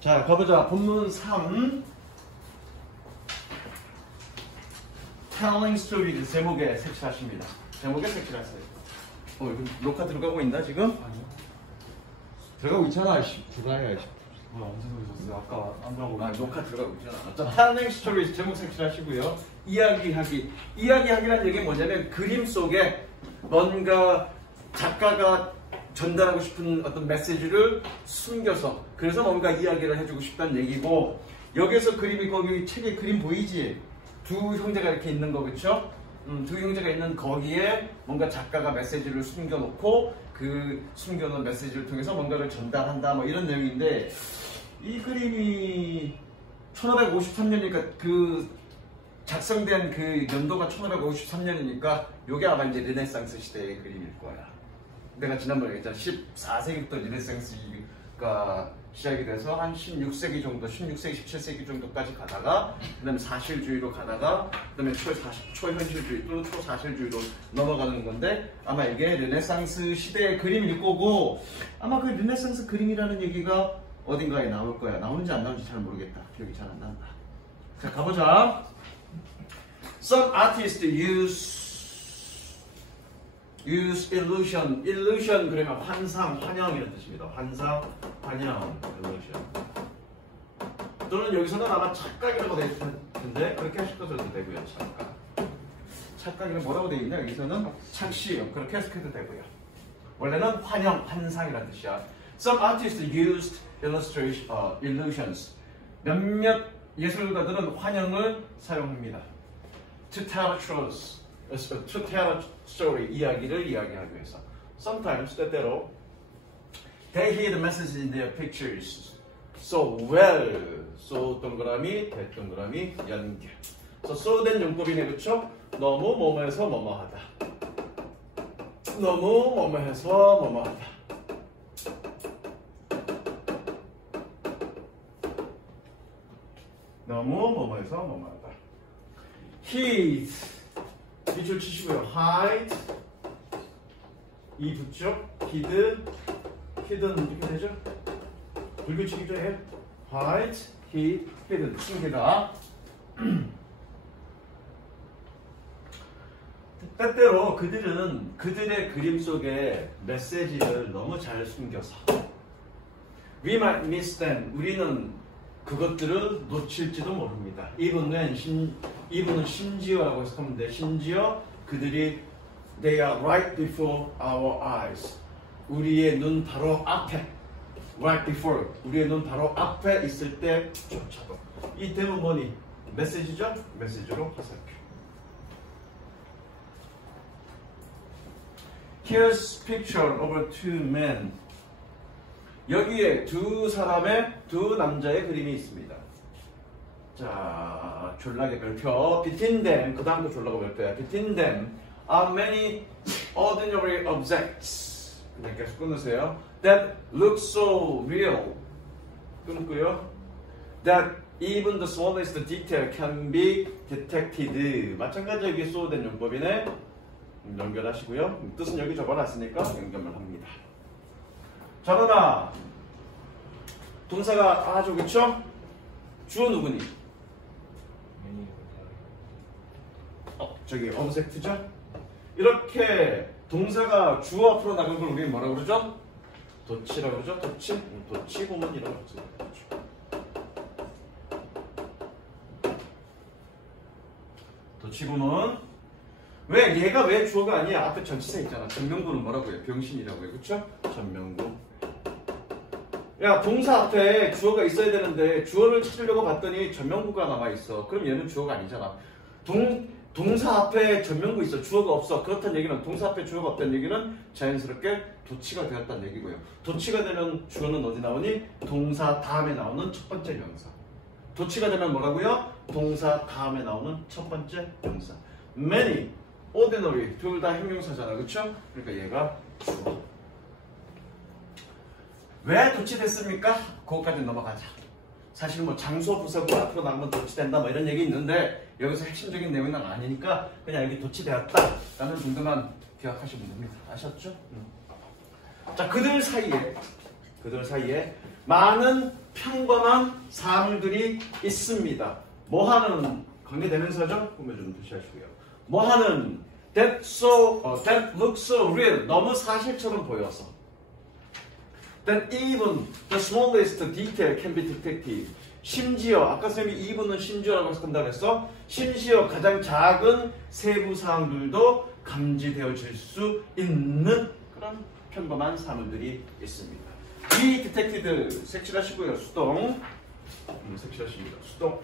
자, 가보자. 본문 3. Telling Stories 제목에 색칠하십니다. 제목에 색칠하세요. 이거 녹화 들어가고 있나 지금? 아니요. 들어가고 있잖아. 구라야. 뭐야, 언제 들으셨어요? 아까 안 들어가고. 녹화 들어가고 있잖아. 자, Telling Stories 제목 색칠하시고요. 이야기하기. 이야기하기란 얘기는 뭐냐면 그림 속에 뭔가 작가가 전달하고 싶은 어떤 메시지를 숨겨서 그래서 뭔가 이야기를 해주고 싶다는 얘기고, 여기서 그림이 거기 책에 그림 보이지? 두 형제가 이렇게 있는 거, 그쵸? 두 형제가 있는 거기에 뭔가 작가가 메시지를 숨겨놓고 그 숨겨놓은 메시지를 통해서 뭔가를 전달한다, 뭐 이런 내용인데, 이 그림이 1553년이니까 그 작성된 그 연도가 1553년이니까 요게 아마 이제 르네상스 시대의 그림일 거야. 내가 지난번에 얘기했잖아. 14세기부터 르네상스가 시작이 돼서 한 16세기 정도, 16세기, 17세기 정도까지 가다가 그 다음에 사실주의로 가다가 그 다음에 초현실주의 또 초사실주의로 넘어가는 건데, 아마 이게 르네상스 시대의 그림일 거고, 아마 그 르네상스 그림이라는 얘기가 어딘가에 나올 거야. 나오는지 안 나오는지 잘 모르겠다. 기억이 잘 안 난다. 자, 가보자. Some artists use illusion. illusion 그러면 환상, 환영이라는 뜻입니다. 환상, 환영, illusion. 또는 여기서는 아마 착각이라고 되어 있을 텐데 그렇게 해석해도 되고요. 착각. 착각이는 뭐라고 되어 있냐? 여기서는 착시. 그렇게 해석해도 되고요. 원래는 환영, 환상이라는 뜻이야. Some artists used illusions. 몇몇 예술가들은 환영을 사용합니다. To tell a truth. To tell a story, 이야기를 이야기하기 위해서. Sometimes, 때때로, they hear the message in their pictures so well. so 동그라미, 대 동그라미, 연결. so 된 용법이네, 그쵸? 너무 뭐뭐해서 뭐뭐하다. 너무 뭐뭐해서 뭐뭐하다. 너무 뭐뭐해서 뭐뭐하다. Hid. 밑줄 치시고요. hide. 이 붙죠? hidden 이렇게 되죠? 불규칙이죠? hide, hidden. 숨기다. 때때로 그들은 그들의 그림 속에 메시지를 너무 잘 숨겨서 we might miss them. 우리는 그것들을 놓칠지도 모릅니다. 이분은 심지어라고 해석하면 돼. 심지어 그들이 they are right before our eyes. 우리의 눈 바로 앞에. right before. 우리의 눈 바로 앞에 있을 때조차도. 이 대문 뭐니? 메시지죠? 메시지로 해석해. Here's picture of two men. 여기에 두 남자의 그림이 있습니다. 자, 졸라게 별표. Between them, 그 다음도 졸라가 별표야. Between them are many ordinary objects. 그냥 계속 끊으세요. That look so real. 끊고요. That even the smallest detail can be detected. 마찬가지 여기 쏘된 용법이네. 연결하시고요. 뜻은 여기 적어놨으니까 연결을 합니다. 자, 그러나 동사가 아주 그쵸? 주어 누구니? 저기 object죠? 이렇게 동사가 주어 앞으로 나간 걸 우리는 뭐라고 그러죠? 도치라고 그러죠? 도치 고문이라고 그러죠. 도치 고문. 왜 얘가 왜 주어가 아니야? 앞에 전치사 있잖아. 전명구는 뭐라고 해요? 병신이라고 해요. 그쵸? 전명구. 야, 동사 앞에 주어가 있어야 되는데 주어를 찾으려고 봤더니 전명구가 남아있어. 그럼 얘는 주어가 아니잖아. 동사 앞에 전명구 있어. 주어가 없어. 그렇다는 얘기는 동사 앞에 주어가 없다는 얘기는 자연스럽게 도치가 되었다는 얘기고요. 도치가 되면 주어는 어디 나오니? 동사 다음에 나오는 첫 번째 명사. 도치가 되면 뭐라고요? 동사 다음에 나오는 첫 번째 명사. many, ordinary 둘 다 형용사잖아. 그쵸? 그러니까 얘가 주어. 왜 도치됐습니까? 그것까지 넘어가자. 사실 뭐 장소 부사고 앞으로 나가면 도치된다 뭐 이런 얘기 있는데 여기서 핵심적인 내용은 아니니까 그냥 여기 도치되었다 라는 정도만 기억하시면 됩니다. 아셨죠? 자, 그들 사이에 많은 평범한 사물들이 있습니다. 뭐하는 관계대명사죠? 보면 좀 표시하시고요. 뭐하는 that looks so real. 너무 사실처럼 보여서. That even the smallest detail can be detected. 심지어 아까 쌤이 even은 심지어라고 한다고 했어. 심지어 가장 작은 세부 사항들도 감지되어질 수 있는 그런 평범한 사물들이 있습니다. 이 detected 색칠하시고요. 수동 색칠하십니다. 수동.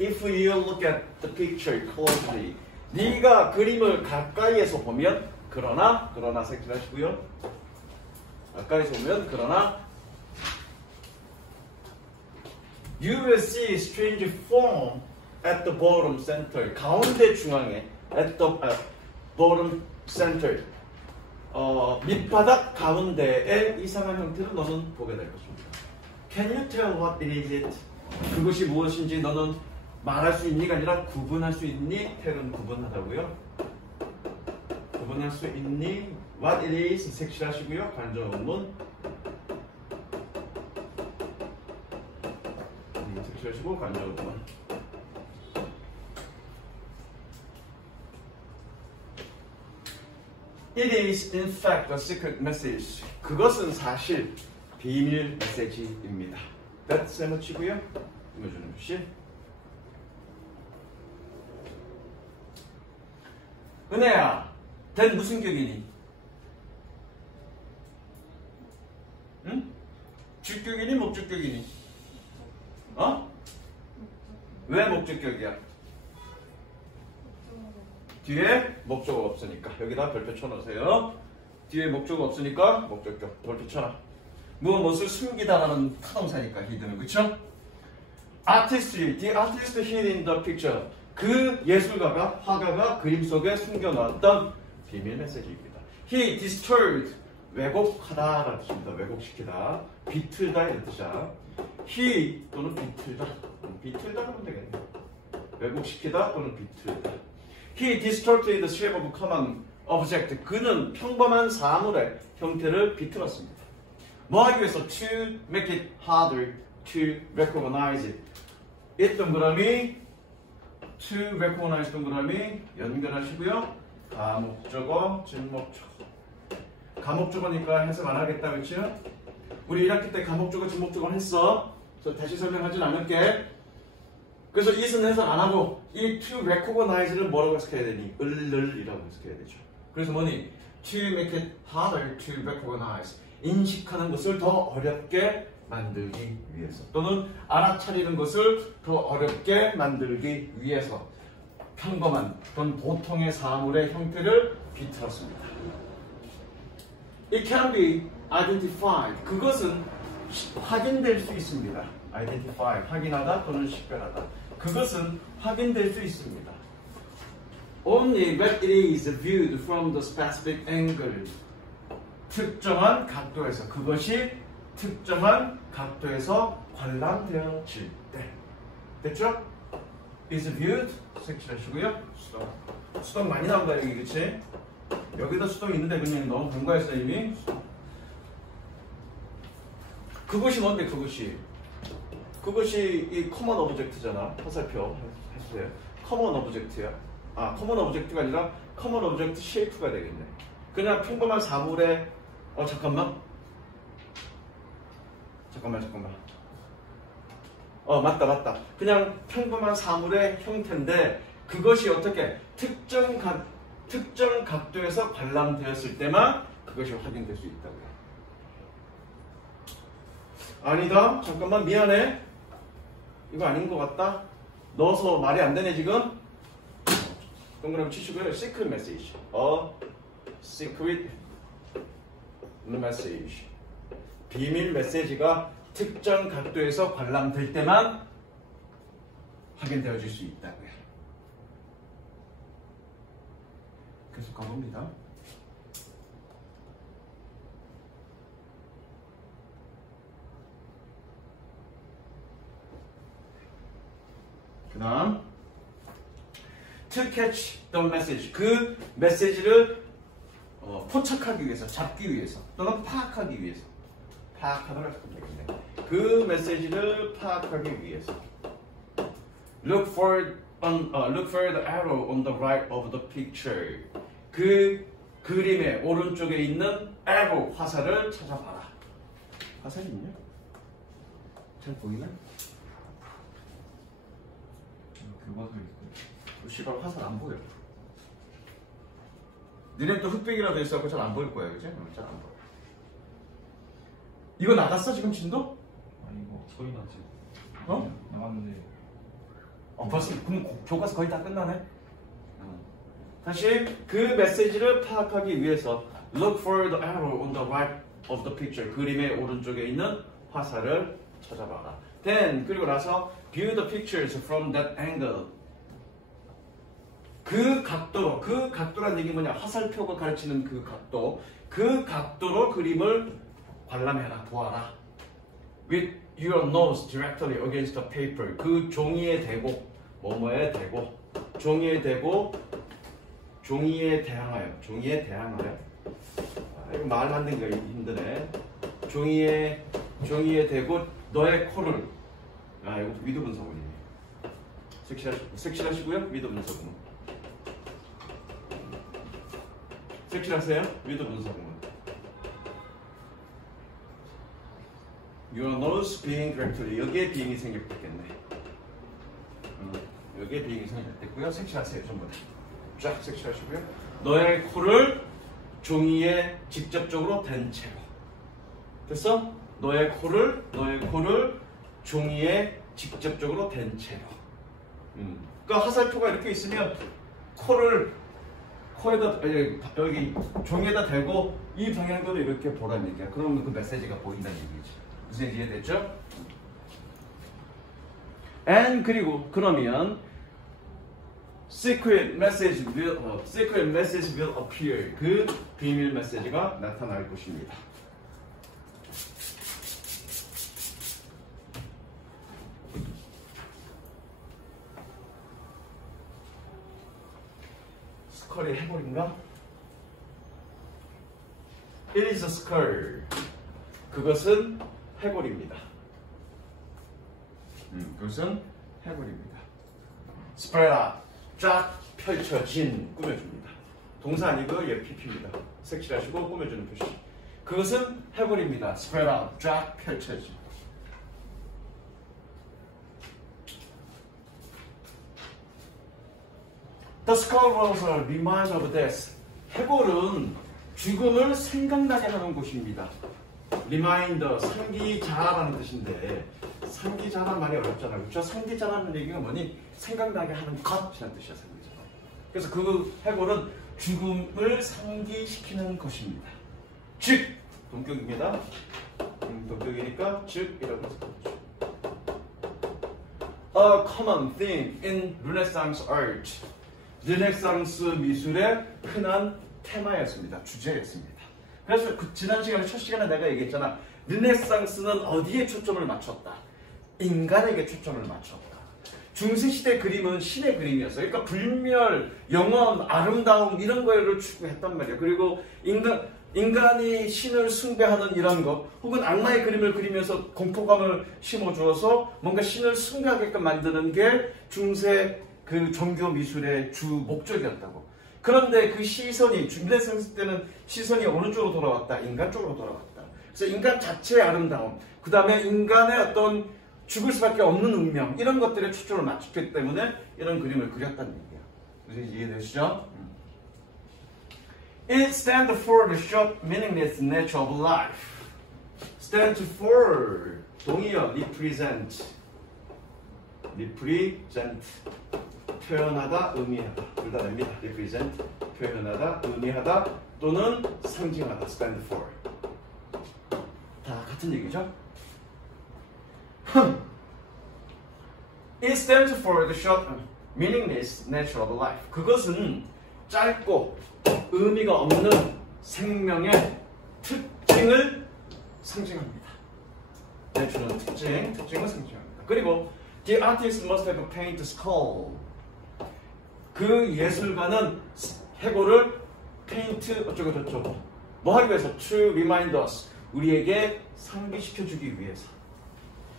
If you look at the picture closely, 네가 그림을 가까이에서 보면 그러나 색칠하시고요. 가까이서 보면 그러나 you will see strange form at the bottom center. 가운데 중앙에 at the bottom center. 밑바닥 가운데의 이상한 형태를 너는 보게 될 것입니다. Can you tell what it is? 그것이 무엇인지 너는 말할 수 있니가 아니라 구분할 수 있니? 텔은 구분하다고요. 구분할 수 있니? What it is 색칠하시고요. 관전 원문 색칠하시고 관전 원문. It is in fact a secret message. 그것은 사실 비밀 메시지입니다. That 세모치고요. 임해주는 표시. 은혜야, that 무슨 격이니? 응? 주격이니 목적격이니? 왜 목적격이야? 뒤에 목적어 없으니까 여기다 별표 쳐놓으세요. 뒤에 목적어 없으니까 목적격 별표 쳐놔. 무엇을 숨기다라는 타동사니까 히든은 그쵸? The artist hid in the picture. 그 예술가가 화가가 그림 속에 숨겨놨던 비밀 메시지입니다. He destroyed 왜곡하다라는 뜻입니다. 왜곡시키다, 비틀다 이런 뜻이야. He 또는 비틀다, 비틀다 그러면 되겠네. 왜곡시키다 또는 비틀다. He distorted the shape of common object. 그는 평범한 사물의 형태를 비틀었습니다. 뭐 하기 위해서? To make it harder to recognize it. 이 동그라미 to recognize 동그라미 연결하시고요. 가목적어, 진목적어. 가목적어니까 해석 안 하겠다, 그렇죠? 우리 1학기 때 가목적어, 진목적어 했어. 그래서 다시 설명하진 않을게. 그래서 it은 해석 안 하고 이 to recognize를 뭐라고 해석해야 되니? 을이라고 해석해야 되죠. 그래서 뭐니? To make it harder to recognize. 인식하는 것을 더 어렵게 만들기 위해서 또는 알아차리는 것을 더 어렵게 만들기 위해서 평범한 또는 보통의 사물의 형태를 비틀었습니다. It can be identified. 그것은 확인될 수 있습니다. identify, 확인하다 또는 식별하다. 그것은 확인될 수 있습니다. Only when it is viewed from the specific angle. 특정한 각도에서, 그것이 특정한 각도에서 관람되어질 때. 됐죠? is viewed 색칠하시고요. 수동 많이 나온다 여기, 그치? 여기도 수동이 있는데 그냥 너무 공부했어 이미. 그것이 뭔데? 그것이 이 커먼 오브젝트잖아. 화살표 해주세요. 커먼 오브젝트야. 커먼 오브젝트가 아니라 커먼 오브젝트 쉐이프가 되겠네. 그냥 평범한 사물의 잠깐만. 맞다. 그냥 평범한 사물의 형태인데 그것이 어떻게 특정 각도에서 관람되었을 때만 그것이 확인될 수 있다고요. 아니다. 잠깐만 미안해. 이거 아닌 것 같다. 넣어서 말이 안 되네 지금. 동그라미 치시고요. Secret message. Secret message. 비밀 메시지가 특정 각도에서 관람될 때만 확인되어질 수 있다고요. 계속 가봅니다. 그다음 to catch the message. 그 메시지를 포착하기 위해서, 잡기 위해서, 또는 파악하기 위해서. 파악하더라 되겠네. 그 메시지를 파악하기 위해서. Look for the arrow on the right of the picture. 그 그림의 오른쪽에 있는 arrow, 화살을 찾아봐라. 화살이 있냐? 잘 보이나? 교과서에 있어요. 씨발 화살 안 보여. 니네 또 흑백이라도 있어갖고 잘 안 보일 거야, 그지? 잘 안 보여. 이거 나갔어 지금 진도? 아니 이거 소리 나지. 어? 나갔는데. 벌써 그럼 교과서 거의 다 끝나네. 다시 그 메시지를 파악하기 위해서 look for the arrow on the right of the picture. 그림의 오른쪽에 있는 화살을 찾아봐라. Then 그리고 나서 view the pictures from that angle. 그 각도란 얘기 뭐냐? 화살표가 가르치는 그 각도로 그림을 관람해라, 보아라. With your nose directly against the paper. 그 종이에 대고, 뭐뭐에 대고, 종이에 대항하여. 이거 말 만든 거 힘드네. 종이에 대고 너의 코를. 이것도 위도 분사구문이네. 섹시하시고요, 위도 분사구문. 섹시하세요? 위도 분사구문. Your nose being directly. 여기에 비행이 생겼겠네. 여기에 비행이 생겼겠고요. 섹시하세요, 전부 다. 쫙 섹시하시고요. 너의 코를 종이에 직접적으로 댄 채로. 됐어? 너의 코를 종이에 직접적으로 댄 채로. 그러니까 화살표가 이렇게 있으면 코에다 여기 종이에다 대고 이 방향으로 이렇게 보라는 얘기야. 그러면 그 메시지가 보인다는 얘기지. 무슨 얘기 이해됐죠? And 그러면 secret message will appear. 그 비밀 메시지가 나타날 것입니다. 스컬이 해골인가? It is a skull. 그것은 해골입니다. 그것은 해골입니다. Spread out. 쫙 펼쳐진, 꾸며줍니다. 동사 아니고 얘 PP입니다. 섹시하시고 꾸며주는 표시. 그것은 해골입니다. Spread out. 쫙 펼쳐진. The skull was a reminder of death. 해골은 죽음을 생각나게 하는 곳입니다. Reminder, 상기자라는 뜻인데 상기자란 말이 어렵잖아요. 그렇죠? 상기자라는 얘기가 뭐니? 생각나게 하는 것이라는 뜻이야, 상기자. 그래서 그 해골은 죽음을 상기시키는 것입니다. 즉, 동격입니다. 동격이니까 즉이라고 해서 A common theme in Renaissance art. 르네상스 미술의 흔한 테마였습니다. 주제였습니다. 그래서 지난 시간에 첫 시간에 내가 얘기했잖아. 르네상스는 어디에 초점을 맞췄다? 인간에게 초점을 맞췄다. 중세시대 그림은 신의 그림이었어요. 그러니까 불멸, 영원, 아름다움 이런 거를 추구했단 말이에요. 그리고 인간이 신을 숭배하는 이런 것 혹은 악마의 그림을 그리면서 공포감을 심어주어서 뭔가 신을 숭배하게끔 만드는 게 중세 그 종교 미술의 주 목적이었다고. 그런데 그 시선이 르네상스 때는 시선이 어느 쪽으로 돌아왔다? 인간 쪽으로 돌아왔다. 그래서 인간 자체의 아름다움, 그 다음에 인간의 어떤 죽을 수밖에 없는 운명 이런 것들에 초점을 맞췄기 때문에 이런 그림을 그렸다는 얘기야. 무슨 이해되시죠? It stands for the short, meaningless nature of life. Stands for 동의어 represent. 표현하다, 의미하다. 둘 다 됩니다. represent, 표현하다, 의미하다 또는 상징하다. stand for. 다 같은 얘기죠? It stands for the short, meaningless nature of life. 그것은 짧고 의미가 없는 생명의 특징을 상징합니다. 내주는 특징을 상징합니다. 그리고 The artist must have painted skull. 그 예술가는 해골을 페인트 어쩌고 저쩌고 뭐 하기 위해서? To remind us. 우리에게 상기시켜주기 위해서.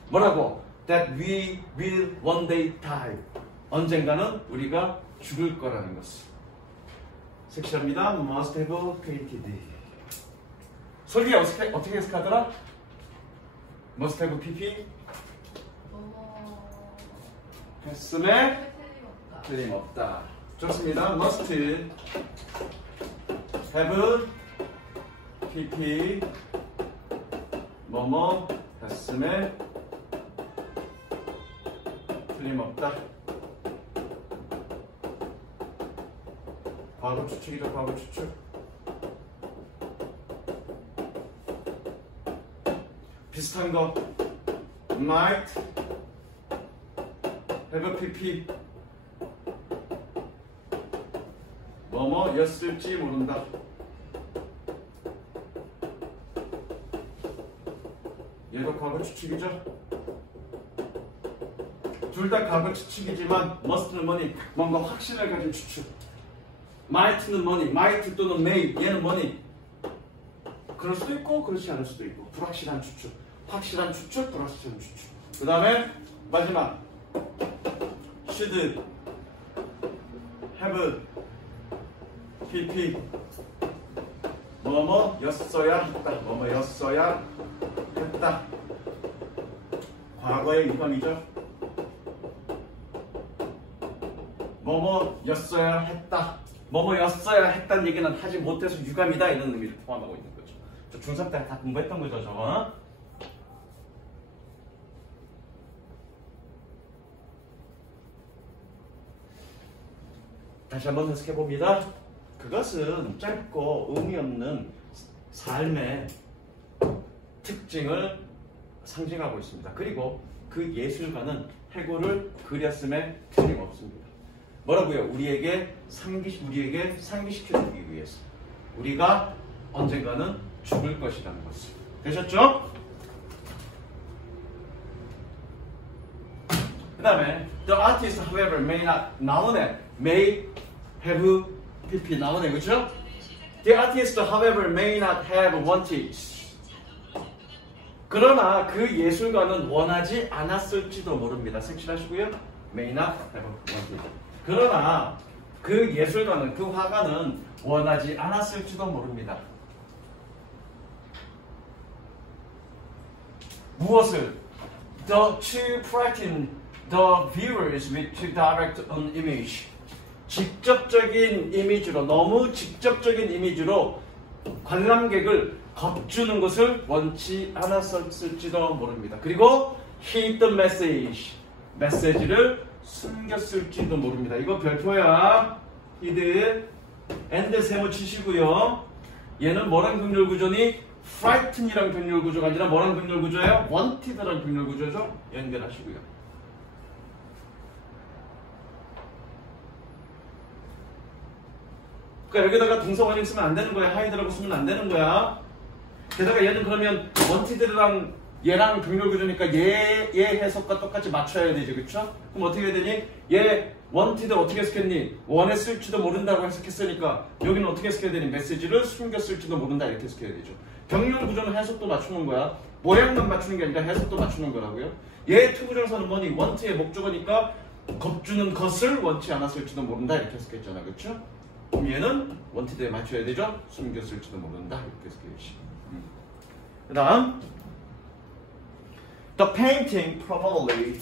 뭐라고? That we will one day die. 언젠가는 우리가 죽을 거라는 것을. 섹시합니다. Must have painted. 솔비 어떻게 해석하더라? Must have pp? 했음에 틀림없다. 좋습니다. Must have pp 뭐뭐 했음에 틀림없다. 과거 추측이죠. 과거 추측. 비슷한 거 might have pp 뭐뭐였을지 모른다. 얘도 과거 추측이죠. 둘 다 과거 추측이지만 must는 뭐니? 뭔가 확신을 가진 추측. might는 뭐니? might 또는 may. 얘는 뭐니? 그럴 수도 있고 그렇지 않을 수도 있고 불확실한 추측. 확실한 추측, 불확실한 추측. 그 다음에 마지막 should have pp 뭐뭐였어야 했다. 뭐뭐였어야 했다. 과거의 유감이죠. 뭐뭐였어야 했다. 뭐뭐였어야 했다는 얘기는 하지 못해서 유감이다 이런 의미를 포함하고 있는 거죠. 저 중3 때 다 공부했던 거죠, 저거. 다시 한번 해석해 봅니다. 그것은 짧고 의미 없는 삶의 특징을 상징하고 있습니다. 그리고 그 예술가는 해골을 그렸음에 틀림없습니다. 뭐라고요? 우리에게 상기시켜주기 위해서. 우리가 언젠가는 죽을 것이라는 것을. 되셨죠? 그 다음에 The artist, however, may not 나오네. May have pp 나오네. 그렇죠? The artist, however, may not have wanted. 그러나 그 예술가는 원하지 않았을지도 모릅니다. 색칠하시고요. May not have wanted. 그러나 그 예술가는, 그 화가는 원하지 않았을지도 모릅니다. 무엇을? To frighten the viewers with to direct an image. 직접적인 이미지로, 너무 직접적인 이미지로 관람객을 겁주는 것을 원치 않았을지도 모릅니다. 그리고 hid the message. 메시지를 숨겼을지도 모릅니다. 이거 별표야. hid and 세모 치시고요. 얘는 뭐랑 병렬 구조니? frighten이랑 병렬 구조가 아니라 뭐랑 병렬 구조예요? wanted랑 병렬 구조죠. 연결하시고요. 그러니까 여기다가 동사원형 쓰면 안 되는 거야. hide라고 쓰면 안 되는 거야. 게다가 얘는 그러면 wanted랑 얘랑 병렬 구조니까 얘 해석과 똑같이 맞춰야 되죠. 그쵸? 그럼 어떻게 해야 되니? 얘 wanted 어떻게 해석했니? 원했을지도 모른다고 해석했으니까 여기는 어떻게 해석해야 되니? 메시지를 숨겼을지도 모른다 이렇게 해석해야 되죠. 병렬 구조는 해석도 맞추는 거야. 모양만 맞추는 게 아니라 해석도 맞추는 거라고요. 얘 투부정사는 뭐니? want의 목적어니까 겁주는 것을 원치 않았을지도 모른다 이렇게 해석했잖아. 그쵸? 그럼 얘는 wanted에 맞춰야 되죠? 숨겼을지도 모른다 이렇게 해석해야지. 그 다음 The painting probably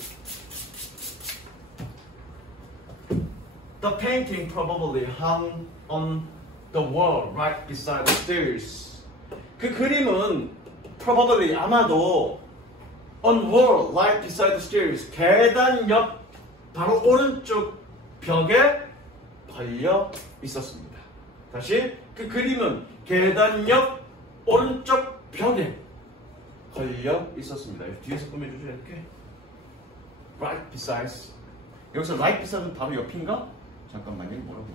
hung on the wall right beside the stairs. 그 그림은 probably 아마도 on wall right beside the stairs 계단 옆 바로 오른쪽 벽에 걸려 있었습니다. 다시 그 그림은 계단 옆 오른쪽 벽에 걸려 있었습니다. 뒤에서 꾸며주죠. 이렇게 right beside. 여기서 right beside는 바로 옆인가? 잠깐만요. 뭐라고?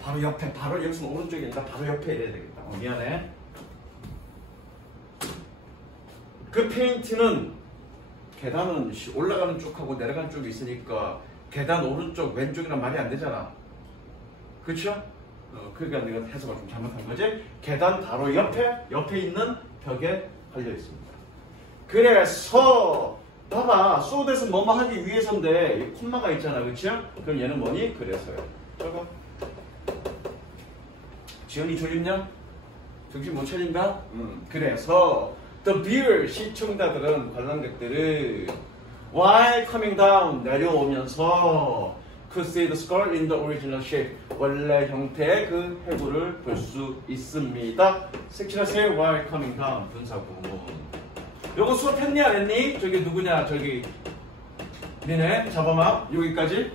바로 옆에, 바로 여기서 오른쪽이 아니라 바로 옆에 이래야 되겠다. 미안해. 그 페인트는 계단은 올라가는 쪽하고 내려가는 쪽이 있으니까 계단 오른쪽 왼쪽이란 말이 안 되잖아. 그렇죠? 그러니까 내가 해석을 좀 잘못한 거지. 계단 바로 옆에 있는 벽에 달려 있습니다. 그래서 봐봐, 소댓은 뭐뭐 하기 위해서인데 이 콤마가 있잖아, 그렇죠? 그럼 얘는 뭐니? 그래서요. 저거 지연이 졸립냐? 정신 못 차린다? 그래서 the viewer, 시청자들은, 관람객들은 while coming down, 내려오면서 could see the skull in the original shape, 원래 형태의 그 해부를 볼 수 있습니다. 색칠하세요. while coming down, 분사구문. 요거 수업했니 안 했니? 저기 누구냐? 저기 니네 잡아봐. 여기까지.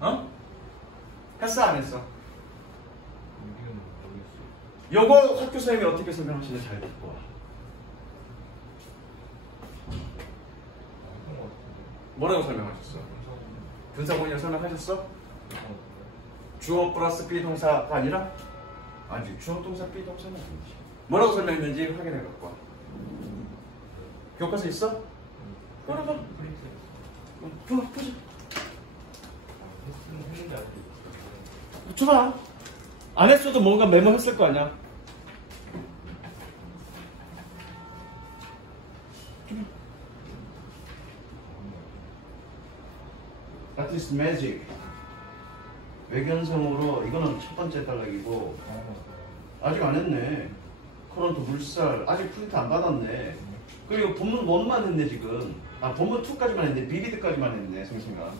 어? 했어 안 했어? 요거 학교 선생님이 어떻게 설명하시는지 잘 듣고 와. 뭐라고 설명하셨어? 분사구문이라고 설명하셨어? 주어 플러스 비동사가 아니라? 아니, 주어 동사 비동사는 아니지. 뭐라고 설명했는지 확인해 갖고 와. 교과서 있어? 끌어봐. 보자. 줘봐. 안 했어도 뭔가 메모했을 거 아니야. Artist Magic. 외견성으로 이거는 첫 번째 단락이고 아직 안 했네. 코런토 물살 아직 프린트 안 받았네. 그리고 본문 1만 했네 지금. 아 본문 2까지만 했네. 비리드까지만 했네 생생아.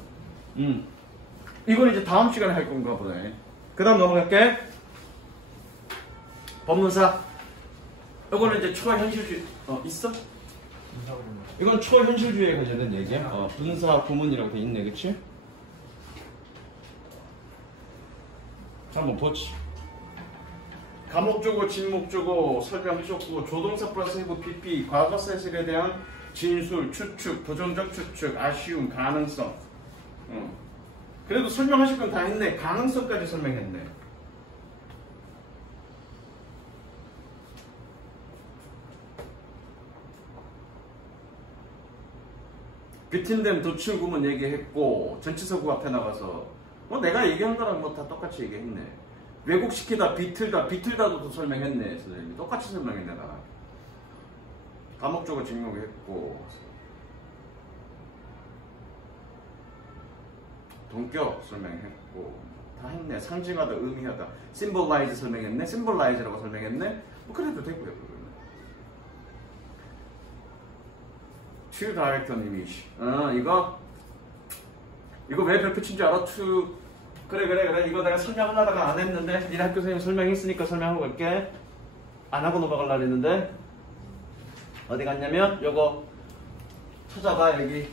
이건 이제 다음 시간에 할 건가 보네. 그 다음 넘어갈게. 법문사. 이거는 이제 초현실주의. 있어? 이건 초현실주의에 관련된 얘기야. 분사 구문이라고 돼 있네, 그치? 자, 한번 보지. 가목조고, 진목조고 설명해줬고, 조동사 플러스 해부 PP, 과거 사실에 대한 진술, 추측, 부정적 추측, 아쉬움, 가능성. 그래도 설명하실 건 다 했네. 가능성까지 설명했네. 비틴댐 도출구문 얘기했고, 전치사구 앞에 나가서 내가 얘기한 거랑 다 똑같이 얘기했네. 왜곡시키다, 비틀다도 설명했네. 선생님이 똑같이 설명했네. 나 과목적으로 직목했고, 동격 설명했고 다 했네. 상징하다, 의미하다, symbolize 설명했네. symbolize라고 설명했네. 그래도 되고요. 그러면 to direct an image. 이거 왜 별표친 줄 알아? to. 그래. 이거 내가 설명을 하다가 안 했는데 니네 학교 선생님 설명했으니까 설명하고 갈게. 안 하고 넘어가려고 했는데 어디 갔냐면 요거 찾아봐. 여기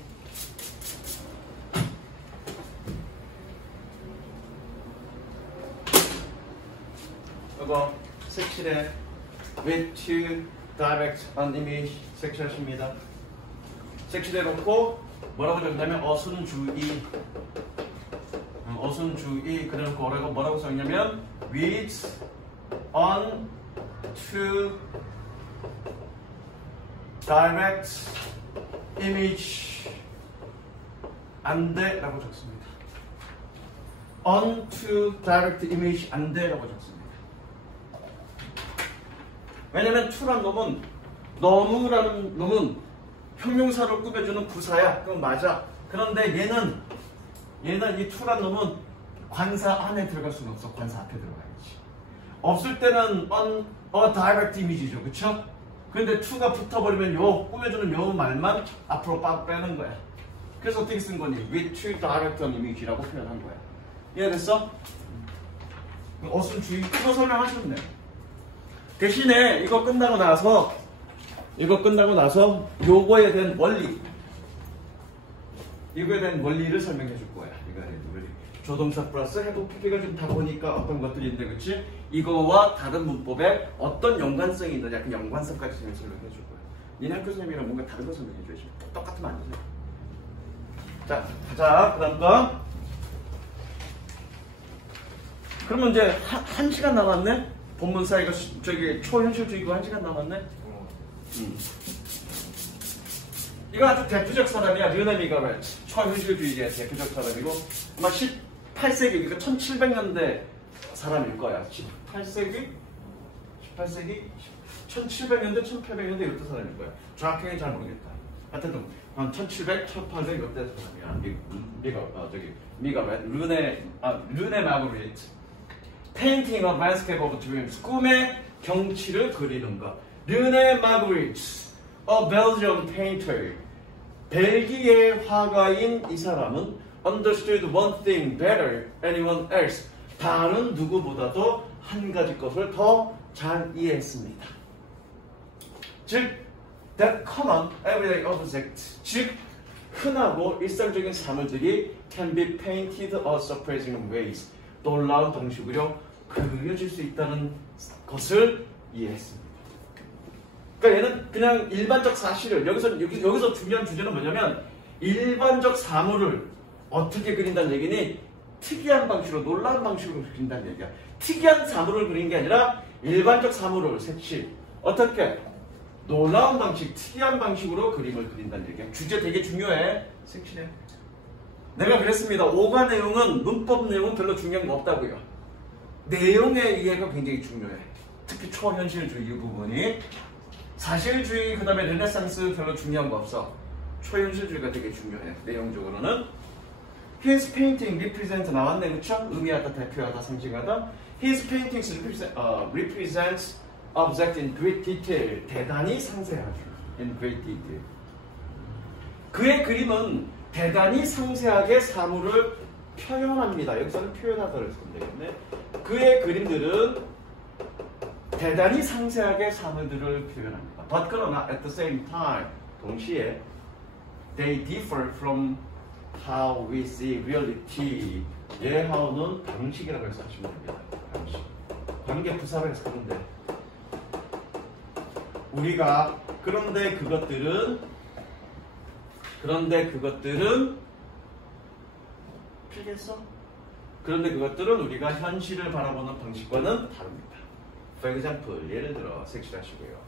이거 색칠에 with to direct an image 색칠하십니다. 색칠해 놓고 뭐라고 적냐면 어순주의 그래놓고 뭐라고 써있냐면 with on to direct image 안 돼 라고 적습니다. on to direct image 안 돼 라고 적습니다. 왜냐면 to란 놈은 너무라는 놈은 형용사를 꾸며주는 부사야. 그건 맞아. 그런데 얘는 이 to란 놈은 관사 안에 들어갈 수는 없어. 관사 앞에 들어가야지. 없을 때는 on a direct image죠. 그쵸? 근데 to가 붙어버리면 요 꾸며주는 요 말만 앞으로 빡 빼는 거야. 그래서 어떻게 쓴 거니? with to direct an image라고 표현한 거야. 이해됐어? 어순주의 그거 설명하셨네. 대신에 이거 끝나고 나서 요거에 대한 원리, 이거에 대한 원리를 설명해 줄 거야. 이거에 대한 원리. 조동사 플러스 해부 PP가 좀 다 보니까 어떤 것들인데, 그치? 이거와 다른 문법에 어떤 연관성이 있는지 약간 연관성까지 설명해 줄 거야. 니네 학교 선생님이랑 뭔가 다른 거 설명해 줘야지. 똑같으면 안 되잖아. 자, 가자. 그 다음 거. 그러면 이제 한 시간 남았네? 본문 사이가 저기 초현실주의고 1시간 남았네. 이거 아주 대표적 사람이야. 르네 미가벨. 초현실주의의 대표적 사람이고 아마 18세기 그러니까 1700년대 사람일 거야. 18세기? 1700년대, 1800년대 이때 사람일 거야. 정확하게 잘 모르겠다. 하여튼 한 1700, 1800 이때 사람이야. 미가벨. 르네 마그리트. Painting a landscape of dreams. 꿈의 경치를 그리는 것. 르네 마그리트. A Belgian painter. 벨기에 화가인 이 사람은 understood one thing better than anyone else. 다른 누구보다도 한 가지 것을 더 잘 이해했습니다. 즉, that common everyday object, 즉 흔하고 일상적인 사물들이 can be painted a surprising ways. 놀라운 방식으로 그려질 수 있다는 것을 이해했습니다. 그러니까 얘는 그냥 일반적 사실을 여기서 중요한 주제는 뭐냐면 일반적 사물을 어떻게 그린다는 얘기니 특이한 방식으로 놀라운 방식으로 그린다는 얘기야. 특이한 사물을 그린 게 아니라 일반적 사물을 색칠 어떻게 놀라운 방식, 특이한 방식으로 그림을 그린다는 얘기야. 주제 되게 중요해. 색칠해. 내가 그랬습니다. 오가 내용은 문법 내용은 별로 중요한 거 없다고요. 내용의 이해가 굉장히 중요해. 특히 초현실주의 부분이. 사실주의 그 다음에 르네상스 별로 중요한 거 없어. 초현실주의가 되게 중요해. 내용적으로는. His painting represent 나왔네. 그쵸? 의미하다, 대표하다, 상징하다. His paintings represents object in great detail. 대단히 상세하게. In great detail. 그의 그림은 대단히 상세하게 사물을 표현합니다. 여기서는 표현하다를 쓰면 되겠네. 그의 그림들은 대단히 상세하게 사물들을 표현합니다. But 그러나 at the same time 동시에 they differ from how we see reality. how는 방식이라고 해서 하시면 됩니다. 방식. 관계 부사로 해서 그런데 우리가 그런데 그것들은 필겠어? 그런데 그것들은 우리가 현실을 바라보는 방식과는 다릅니다. For example, 예를 들어 색칠하시고요.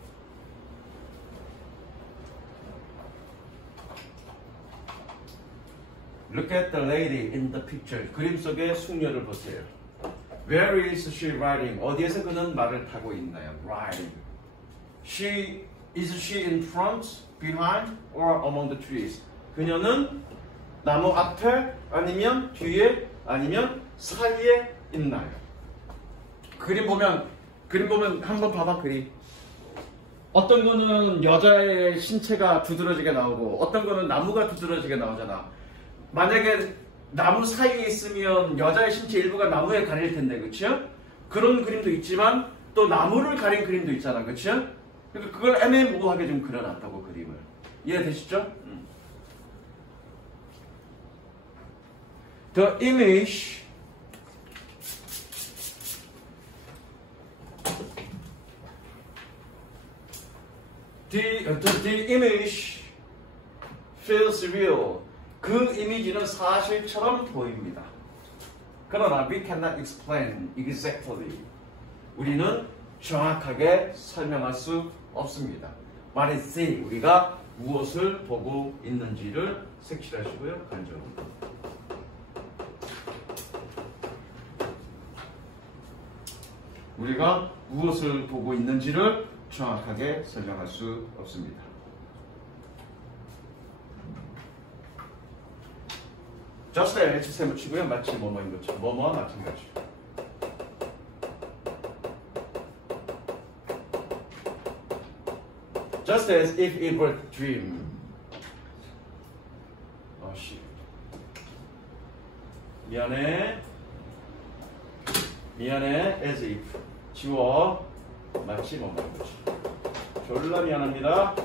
Look at the lady in the picture. 그림 속의 숙녀를 보세요. Where is she riding? 어디에서 그는 말을 타고 있나요? Riding. Is she in front, behind, or among the trees? 그녀는 나무 앞에, 아니면 뒤에, 아니면 사이에 있나요? 그림 보면 한번 봐봐. 그림. 어떤 거는 여자의 신체가 두드러지게 나오고 어떤 거는 나무가 두드러지게 나오잖아. 만약에 나무 사이에 있으면 여자의 신체 일부가 나무에 가릴 텐데, 그쵸? 그런 그림도 있지만 또 나무를 가린 그림도 있잖아, 그쵸? 그러니까 그걸 애매모호하게 좀 그려놨다고, 그림을. 이해되시죠? The image the image feels real. 그 이미지는 사실처럼 보입니다. 그러나 we cannot explain exactly. 우리는 정확하게 설명할 수 없습니다. What is see? 우리가 무엇을 보고 있는지를 색칠하시고요. 간접으로. 우리가 무엇을 보고 있는지를 정확하게 설명할 수 없습니다. just as 세 붙이고요. 마치 뭐뭐인 것처럼. 뭐뭐와 마찬가지. just as if it were a dream. 미안해. as if. 지워. 마치 뭐뭐인 거지. 졸라 미안합니다.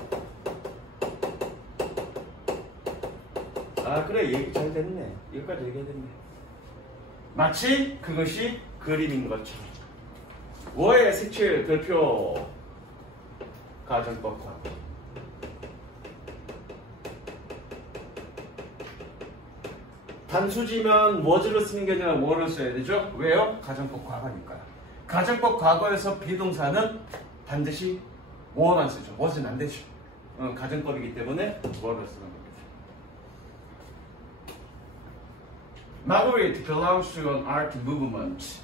아, 그래. 얘기 잘 됐네. 여기까지 얘기해야 됐네. 마치 그것이 그림인 것처럼. 워의 색칠 별표 가정법화. 단수지면 was를 쓰는 게 아니라 were 써야 되죠? 왜요? 가정법 과거니까요. 가정법 과거에서 비동사는 반드시 was만 쓰죠. was는 안 되죠. 가정법이기 때문에 was를 쓰는 겁니다. Marguerite belongs to an art movement.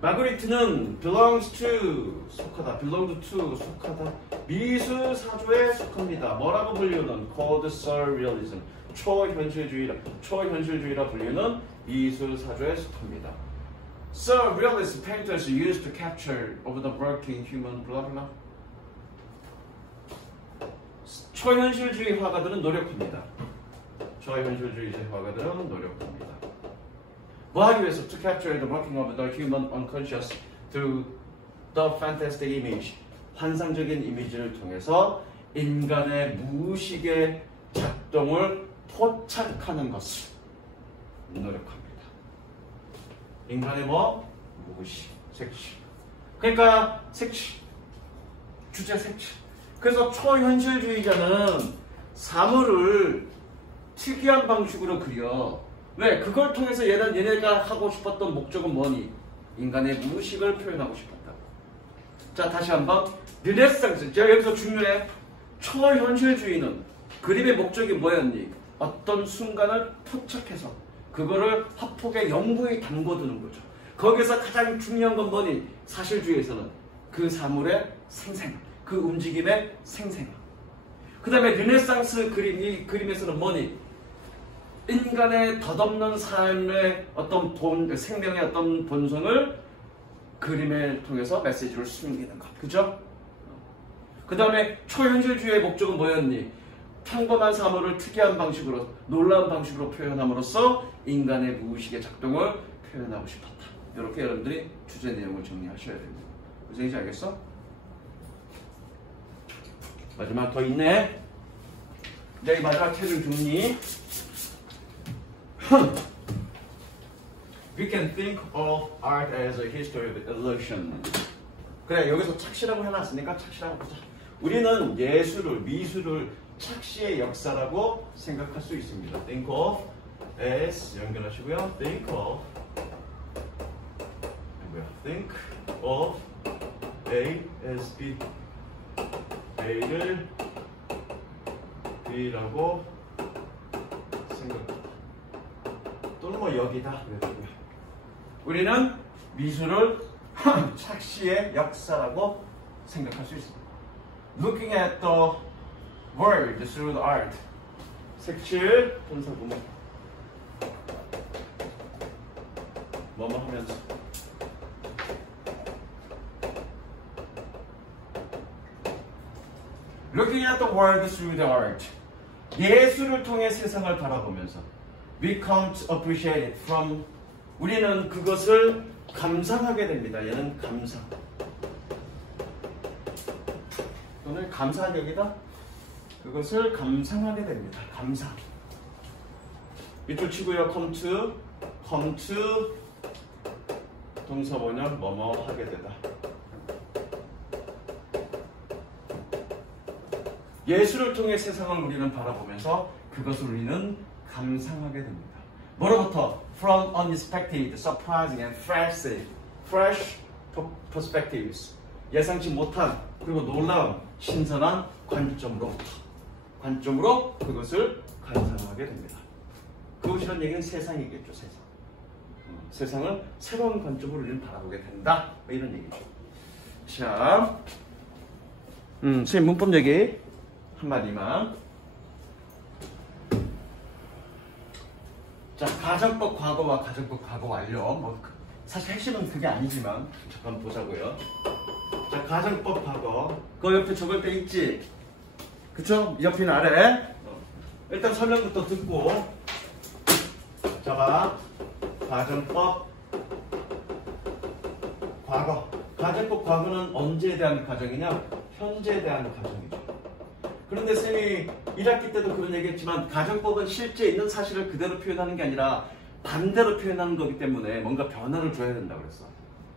마그리트는 belongs to 속하다, belong to 속하다, 미술 사조에 속합니다. 뭐라고 불리는 called surrealism, 초현실주의라 불리는 미술 사조에 속합니다. Surrealist painters used to capture of the working human blah blah. 초현실주의 화가들은 노력합니다. 초현실주의 화가들은 노력합니다. 뭐 하기 위해서? To capture the working of the human unconscious through the fantastic image. 환상적인 이미지를 통해서 인간의 무의식의 작동을 포착하는 것을 노력합니다. 인간의 뭐? 무의식, 색칠. 그러니까 색칠. 주제 색칠. 그래서 초현실주의자는 사물을 특이한 방식으로 그려. 왜? 그걸 통해서 얘네가 하고 싶었던 목적은 뭐니? 인간의 무의식을 표현하고 싶었다. 자, 다시 한번. 르네상스. 제가 여기서 중요해. 초현실주의는 그림의 목적이 뭐였니? 어떤 순간을 포착해서 그거를 화폭의 영구히 담궈두는 거죠. 거기서 가장 중요한 건 뭐니? 사실주의에서는 그 사물의 생생, 그 움직임의 생생. 그 다음에 르네상스 그림에서는 뭐니? 인간의 덧없는 삶의 어떤 생명의 어떤 본성을 그림을 통해서 메시지를 숨기는 것. 그죠? 그 다음에 초현실주의의 목적은 뭐였니? 평범한 사물을 특이한 방식으로, 놀라운 방식으로 표현함으로써 인간의 무의식의 작동을 표현하고 싶었다. 이렇게 여러분들이 주제 내용을 정리하셔야 됩니다. 무슨 얘기인지 알겠어? 마지막 더 있네. 네, 마지막 최종 정리. We can think of art as a history of illusion. 그래, 여기서 착시라고 해놨으니까 착시라고 보자. 우리는 예술을, 미술을 착시의 역사라고 생각할 수 있습니다. Think of as 연결하시고요. Think of A as B. A를 B라고 생각합니다. 또는 뭐 여기다. 우리는 미술을 착시의 역사라고 생각할 수 있습니다. Looking at the world through the art. 색칠, 분사 구문. 뭐뭐 하면서. Looking at the world through the art. 예술을 통해 세상을 바라보면서 we come to appreciate it from 우리는 그것을 감상하게 됩니다. 얘는 감상. 오늘 감사한 여기다 그것을 감상하게 됩니다. 감상. 밑줄 치고요. come to 동사 원형 뭐뭐 하게 되다. 예술을 통해 세상을 우리는 바라보면서 그것을 우리는 감상하게 됩니다. 뭐로부터? From unexpected, surprising and fresh perspectives. 예상치 못한 그리고 놀라운 신선한 관점으로 그것을 감상하게 됩니다. 그것이란 얘기는 세상이겠죠. 세상을 새로운 관점으로 우리는 바라보게 된다. 이런 얘기죠. 자, 선생님 문법 얘기 한마디만. 자, 가정법 과거와 가정법 과거 완료. 사실 핵심은 그게 아니지만 잠깐 보자고요. 자, 가정법 과거. 그 옆에 적을 때 있지? 그쵸? 옆인 아래. 일단 설명부터 듣고. 자, 봐. 가정법 과거. 가정법 과거는 언제에 대한 가정이냐? 현재에 대한 가정이죠. 그런데 쌤이 1학기 때도 그런 얘기했지만 가정법은 실제 있는 사실을 그대로 표현하는 게 아니라 반대로 표현하는 거기 때문에 뭔가 변화를 줘야 된다고 그랬어.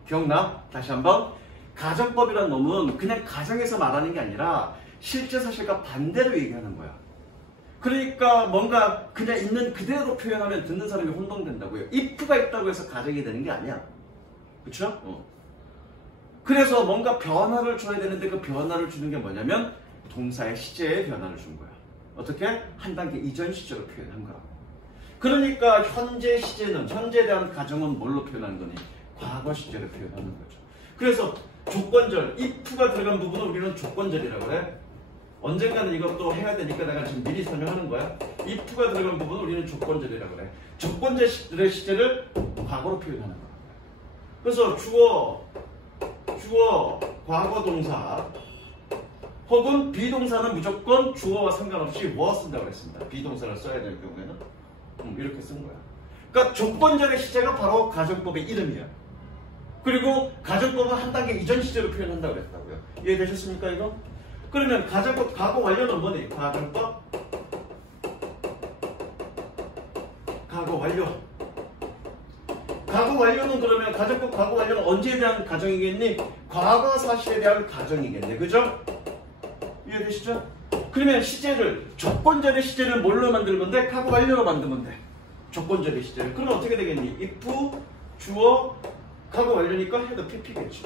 기억나? 다시 한번. 가정법이란 놈은 그냥 가정에서 말하는 게 아니라 실제 사실과 반대로 얘기하는 거야. 그러니까 뭔가 그냥 있는 그대로 표현하면 듣는 사람이 혼동된다고요. if가 있다고 해서 가정이 되는 게 아니야. 그쵸? 그래서 뭔가 변화를 줘야 되는데 그 변화를 주는 게 뭐냐면 동사의 시제에 변화를 준 거야. 어떻게? 한 단계 이전 시제로 표현한 거라고. 그러니까 현재 시제는, 현재에 대한 가정은 뭘로 표현하는 거니? 과거 시제로 표현하는 거죠. 그래서 조건절, if가 들어간 부분을 우리는 조건절이라고 그래. 언젠가는 이것도 해야 되니까 내가 지금 미리 설명하는 거야. if가 들어간 부분을 우리는 조건절이라고 그래. 조건절의 시제를 과거로 표현하는 거야. 그래서 주어, 과거 동사 혹은 비동사는 무조건 주어와 상관없이 뭐 쓴다고 했습니다. 비동사를 써야 될 경우에는 이렇게 쓴 거야. 그러니까 조건절의 시제가 바로 가정법의 이름이야. 그리고 가정법은 한 단계 이전 시제로 표현한다고 했다고요. 이해되셨습니까 이거? 그러면 가정법 과거 완료는 뭐니? 가정법 과거 완료. 과거 완료는 그러면 가정법 과거 완료는 언제에 대한 가정이겠니? 과거 사실에 대한 가정이겠네. 그죠? 이해되시죠? 그러면 시제를 조건절의 시제를 뭘로 만들 건데? 과거 완료로 만들면 돼. 조건절의 시제를. 그럼 어떻게 되겠니? if 주어 과거 완료니까 해도 pp겠지.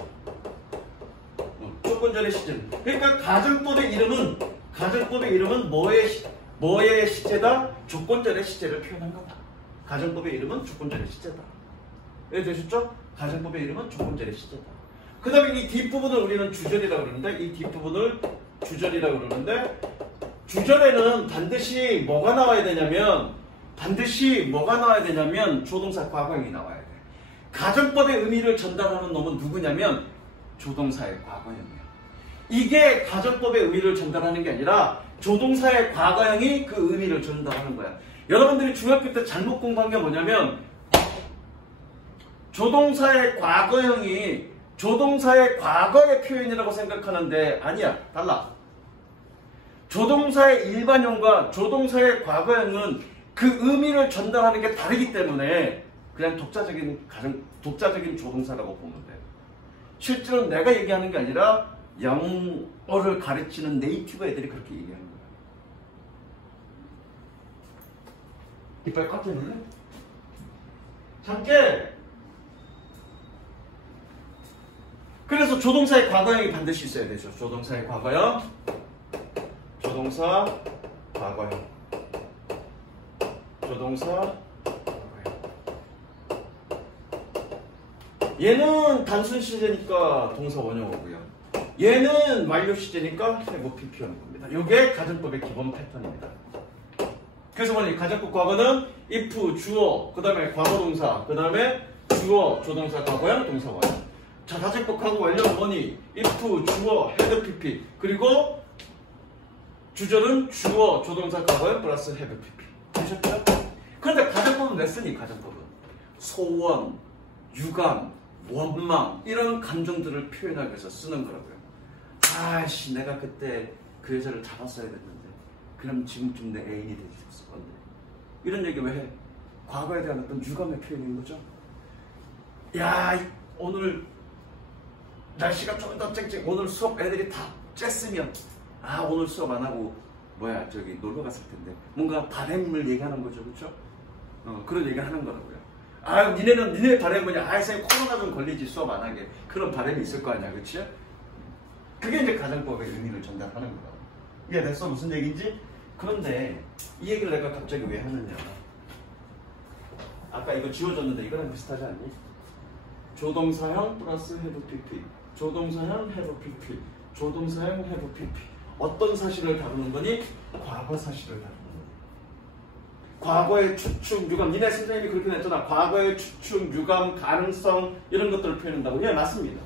조건절의 시제는. 그러니까 가정법의 이름은 뭐의 시제다? 조건절의 시제를 표현한 거다. 가정법의 이름은 조건절의 시제다. 이해되셨죠? 가정법의 이름은 조건절의 시제다. 그 다음에 이 뒷부분을 우리는 주절이라고 그러는데, 이 뒷부분을 주절이라고 그러는데, 주절에는 반드시 뭐가 나와야 되냐면 조동사 과거형이 나와야 돼. 가정법의 의미를 전달하는 놈은 누구냐면 조동사의 과거형이야. 이게 가정법의 의미를 전달하는 게 아니라 조동사의 과거형이 그 의미를 전달하는 거야. 여러분들이 중학교 때 잘못 공부한 게 뭐냐면 조동사의 과거형이 조동사의 과거의 표현이라고 생각하는데 아니야. 달라. 조동사의 일반형과 조동사의 과거형은 그 의미를 전달하는 게 다르기 때문에 그냥 독자적인 조동사라고 보면 돼. 실제로 내가 얘기하는 게 아니라 영어를 가르치는 네이티브 애들이 그렇게 얘기하는 거야. 이빨 꽉 떼нул래? 잠깨! 그래서 조동사의 과거형이 반드시 있어야 되죠. 조동사의 과거형, 조동사 과거형, 조동사 과거형. 얘는 단순 시제니까 동사 원형어고요. 얘는 완료 시제니까 have pp 하는 겁니다. 이게 가정법의 기본 패턴입니다. 그래서 뭐니? 가정법 과거는 if 주어, 그 다음에 과거동사, 그 다음에 주어, 조동사 과거형, 동사 원형. 자, 가정법 과거 완료는 뭐니? if 주어, have pp. 그리고 주절은 주어, 조동사 과거형 플러스 have pp. 되셨죠? 그런데 가정법은 왜 쓰니? 가정법은 소원, 유감, 원망 이런 감정들을 표현하기 위해서 쓰는 거라고요. 아이씨, 내가 그때 그 여자를 잡았어야 됐는데 그럼 지금쯤 내 애인이 되셨을 건데. 이런 얘기 왜 해? 과거에 대한 어떤 유감의 표현인 거죠. 야, 오늘 날씨가 좀 더 쨍쨍. 오늘 수업 애들이 다 쬐으면 오늘 수업 안 하고 저기 놀러 갔을 텐데. 뭔가 바램을 얘기하는 거죠. 그렇죠? 그런 얘기 하는 거라고요. 니네 바램 뭐냐? 쌤 코로나 좀 걸리지 수업 안 하게. 그런 바램이 있을 거 아니야. 그치? 그게 이제 가정법의 의미를 전달하는 거다. 이해됐어? 무슨 얘기인지? 그런데 이 얘기를 내가 갑자기 왜 하느냐? 아까 이거 지워졌는데 이거랑 비슷하지 않니? 조동사형 플러스 have pp. 조동사형 have pp. 조동사형 have pp. 어떤 사실을 다루는 거니? 과거 사실을 다루는 거니. 과거의 추측, 유감. 니네 선생님이 그렇게 냈잖아. 과거의 추측, 유감, 가능성 이런 것들을 표현한다고. 예, 맞습니다.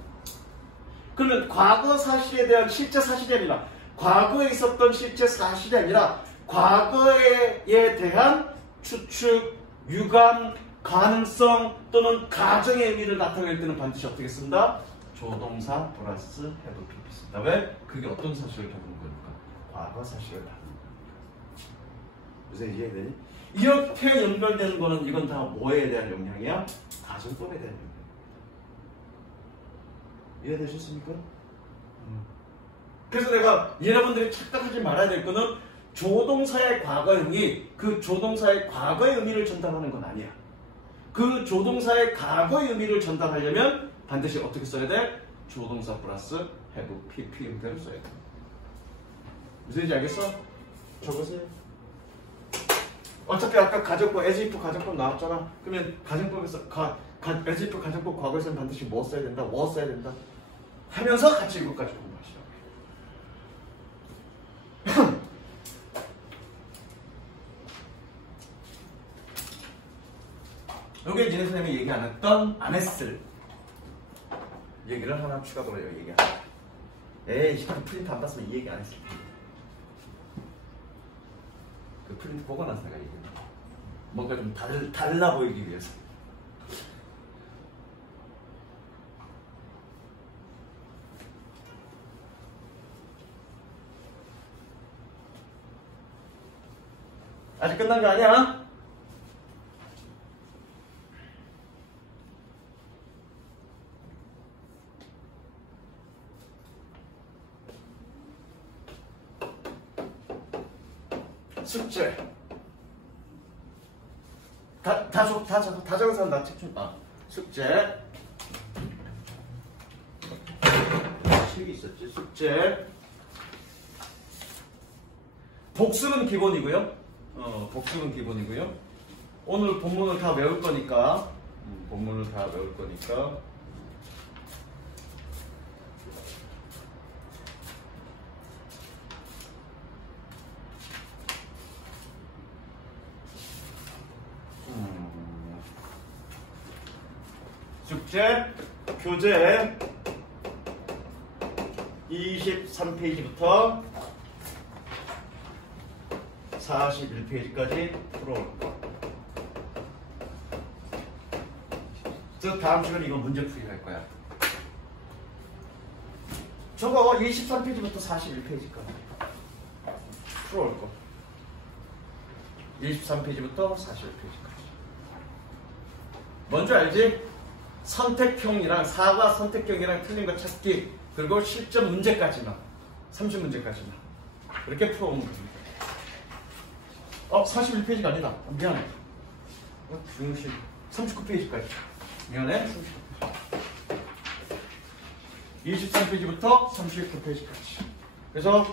그러면 과거 사실에 대한 실제 사실이 아니라 과거에 있었던 실제 사실이 아니라 과거에 대한 추측, 유감, 가능성 또는 가정의 의미를 나타낼 때는 반드시 어떻게 쓴다? 조동사 플러스 have pp 쓴다. 왜? 그게 어떤 사실을 다루는 거니까? 과거 사실을 다루는 거니까. 무슨 이해되니? 이렇게 연결되는 거는 이건 다 뭐에 대한 영향이야? 가정법에 대한 영향. 이해되셨습니까? 그래서 내가 여러분들이 착각하지 말아야 될 거는 조동사의 과거형이 그 조동사의 과거의 의미를 전달하는 건 아니야. 그 조동사의 과거의 의미를 전달하려면 반드시 어떻게 써야 돼? 조동사 플러스 have pp 형태로 써야 돼. 무슨 얘기인지 알겠어? 적으세요. 어차피 아까 가정법, as if 가정법 나왔잖아. 그러면 가정법에서 as if 가정법 과거에서는 반드시 뭐 써야 된다? what 써야 된다? 하면서 같이 이것까지 공부하시라고. 요게 이제 선생님이 얘기 안 했던 안 했을 얘기를 하나 추가로 얘기하자. 에이, 시간 프린트 안 봤으면 이 얘기 안 했을 텐데. 그 프린트 보고 나서 내가 얘기해. 뭔가 좀 달라 보이기 위해서. 아직 끝난 거 아니야? 숙제. 다 적은 사람 나 책 좀 봐. 숙제. 책이 있었지. 숙제. 복습은 기본이고요. 복습은 기본이고요. 오늘 본문을 다 외울 거니까. 본문을 다 외울 거니까. 숙제, 교재 23페이지부터 41페이지까지 풀어올 거. 저 다음 시간에 이거 문제풀이 할 거야. 저거 23페이지부터 41페이지까지 풀어올 거. 23페이지부터 41페이지까지. 뭔지 알지? 선택형이랑 사과 선택형이랑 틀린 거 찾기, 그리고 실전 문제까지만 30문제까지만 이렇게 풀어오는 겁니다. 41페이지가 아니다. 미안해. 39페이지까지. 미안해. 23페이지부터 39페이지까지. 그래서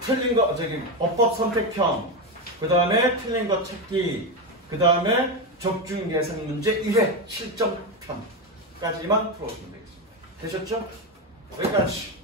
틀린 거, 어법 선택형, 그 다음에 틀린 거 찾기, 그 다음에 적중 예상 문제 1회 실전편까지만 풀어주면 되겠습니다. 되셨죠? 여기까지.